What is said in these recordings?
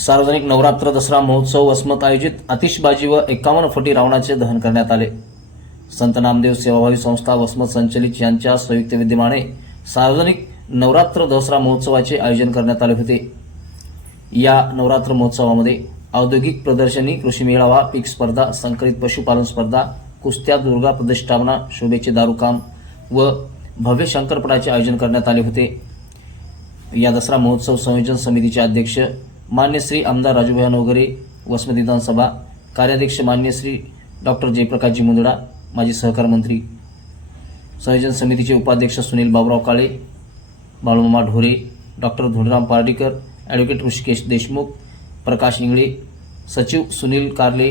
सार्वजनिक नवरात्र दसरा महोत्सव वसमत आयोजित आतिषबाजी व एकावन्न फुटी रावणाचे दहन करण्यात आले. संत नामदेव सेवाभावी संस्था वसमत संचलित यांच्या संयुक्त विद्यमाने सार्वजनिक नवरात्र दसरा महोत्सवाचे आयोजन करण्यात आले होते. या नवरात्र महोत्सवामध्ये औद्योगिक प्रदर्शनी कृषी मेळावा पीक स्पर्धा संकलित पशुपालन स्पर्धा कुस्त्या दुर्गा प्रतिष्ठापना शोभेचे दारुकाम व भव्य शंकरपटाचे आयोजन करण्यात आले होते. या दसरा महोत्सव संयोजन समितीचे अध्यक्ष मान्य श्री आमदार राजूभाई नवगरे वसमत विधानसभा कार्याध्यक्ष मान्य श्री डॉक्टर जयप्रकाशजी मुंदडा माजी सहकार मंत्री संयोजन समितीचे उपाध्यक्ष सुनील बाबुराव काळे बाळूमामा ढोरे डॉक्टर धुंडराम पार्डीकर ॲडव्होकेट ऋषिकेश देशमुख प्रकाश इंगळे सचिव सुनील कारले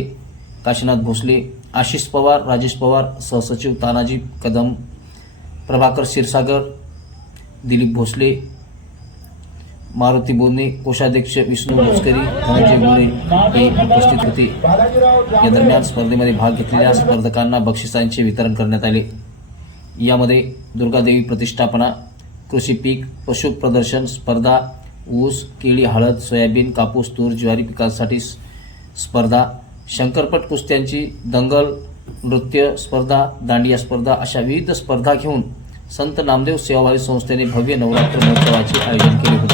काशीनाथ भोसले आशिष पवार राजेश पवार सहसचिव तानाजी कदम प्रभाकर क्षीरसागर दिलीप भोसले मारुती बोधने कोषाध्यक्ष विष्णू मुस्करी धनंजय मोरे हे उपस्थित होते. या दरम्यान स्पर्धेमध्ये भाग घेतलेल्या स्पर्धकांना बक्षिसांचे वितरण करण्यात आले. यामध्ये दुर्गादेवी प्रतिष्ठापना कृषी पीक पशु प्रदर्शन स्पर्धा ऊस केळी हळद सोयाबीन कापूस तूर ज्वारी पिकांसाठी स्पर्धा शंकरपट कुस्त्यांची दंगल नृत्य स्पर्धा दांडिया स्पर्धा अशा विविध स्पर्धा घेऊन संत नामदेव सेवाभावी संस्थेने भव्य नवरात्र महोत्सवाचे आयोजन केले होते.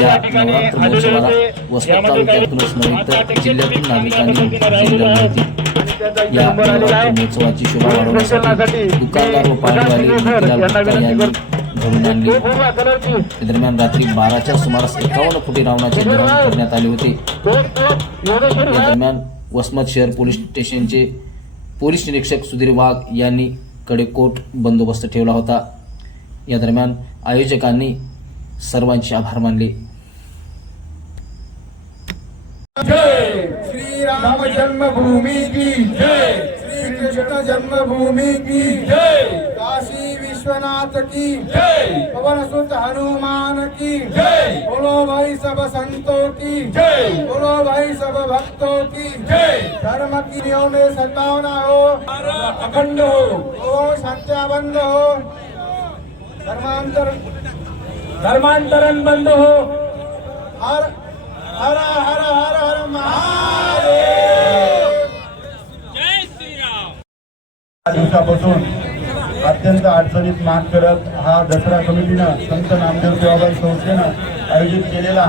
या नवरात्र महोत्सवाला वसमत तालुक्यातूनच नव्हे तर जिल्ह्यातील नागरिकांनी उपस्थिती लावली होती या नवरात्र महोत्सवाची शोभा वाढवण्यासाठी दुकानदार व पाळीवाले मोतीलाल गुप्ता यांनी घडून आणले. या दरम्यान रात्री बाराच्या सुमारास एकावन्न फुटी रावणाचे दहन करण्यात आले होते. या दरम्यान वसमत शहर पोलीस स्टेशनचे पोलीस निरीक्षक सुधीर वाघ यांनी कडेकोट बंदोबस्त ठेवला होता. या दरम्यान आयोजकांनी सर्वांचे आभार मानले. श्री राम जन्मभूमि की जय. श्री कृष्ण जन्मभूमि की जय. काशी विश्वनाथ की जय. पवन सुत हनुमान की जय. बोलो भाई सब संतों की जय. बोलो भाई सब भक्तों की जय. धर्म की में सद्भावना हो. अखंड हो, सत्याबंध हो. धर्मांतर धर्मांतरण बंद हो. हर हर हर हर हर महादेव! दिवसापासून अत्यंत अडचणीत मात करत हा दसरा कमिटीनं संत नामदेव सेवाबाई संस्थेनं आयोजित केलेला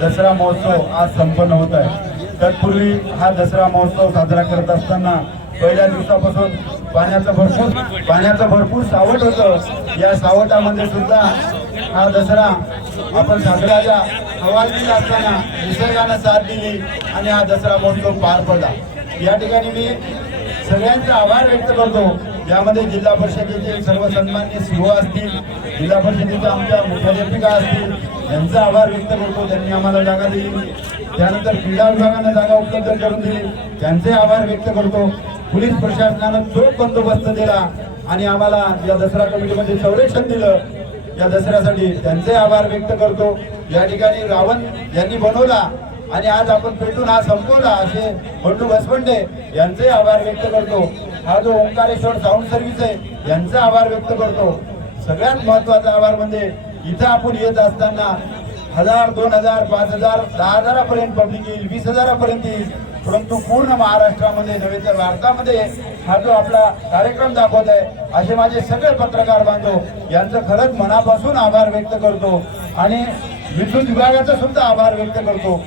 दसरा महोत्सव आज संपन्न होत आहे. तत्पूर्वी हा दसरा महोत्सव साजरा करत असताना पहिल्या दिवसापासून पाण्याचं भरपूर पाण्याचं भरपूर सावट होतं. या सावटामध्ये सुद्धा हा दसरा आपण सागराच्या हवालदिल असताना निसर्गानं साथ दिली आणि हा दसरा महोत्सव पार पडला. या ठिकाणी मी सगळ्यांचे आभार व्यक्त करतो. यामध्ये जिल्हा परिषदेचे सर्व सन्मान्य सीओ असतील जिल्हा परिषदेच्या आमच्या मुख्याध्यापिका असतील यांचा आभार व्यक्त करतो. त्यांनी आम्हाला जागा दिली. त्यानंतर क्रीडा विभागानं जागा उपलब्ध करून दिली. त्यांचे आभार व्यक्त करतो. पोलीस प्रशासनानं चोख बंदोबस्त दिला आणि आम्हाला या दसरा कमिटीमध्ये संरक्षण दिलं. या दसऱ्यासाठी त्यांचे आभार व्यक्त करतो. या ठिकाणी रावण यांनी बनवला आणि आज आपण पेटून हा संपवला असे बंडू भसवंडे यांचे आभार व्यक्त करतो. हा जो ओंकारेश्वर साऊंड सर्व्हिस आहे यांचा आभार व्यक्त करतो. सगळ्यात महत्त्वाचा आभार म्हणजे इथं आपण येत असताना हजार दोन हजार पाच हजार दहा हजारापर्यंत पब्लिक येईल वीस हजारापर्यंत येईल. परंतु पूर्ण महाराष्ट्रामध्ये नव्हे तर भारतामध्ये हा जो आपला कार्यक्रम दाखवत आहे असे माझे सगळे पत्रकार बांधव यांचं खरंच मनापासून आभार व्यक्त करतो आणि विद्युत विभागाचा सुद्धा आभार व्यक्त करतो.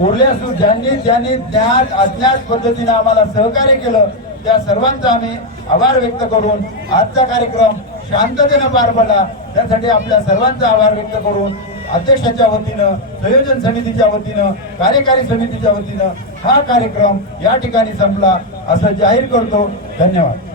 उरल्या ज्यांनी ज्यांनी ज्ञात अज्ञात पद्धतीने आम्हाला सहकार्य केलं त्या सर्वांचा आम्ही आभार व्यक्त करून आजचा कार्यक्रम शांततेनं पार पडला. त्यासाठी आपल्या सर्वांचा आभार व्यक्त करून अध्यक्षाच्या वतीनं संयोजन समितीच्या वतीनं कार्यकारी समितीच्या वतीनं हा कार्यक्रम या ठिकाणी संपला. असं जाहीर करतो. धन्यवाद.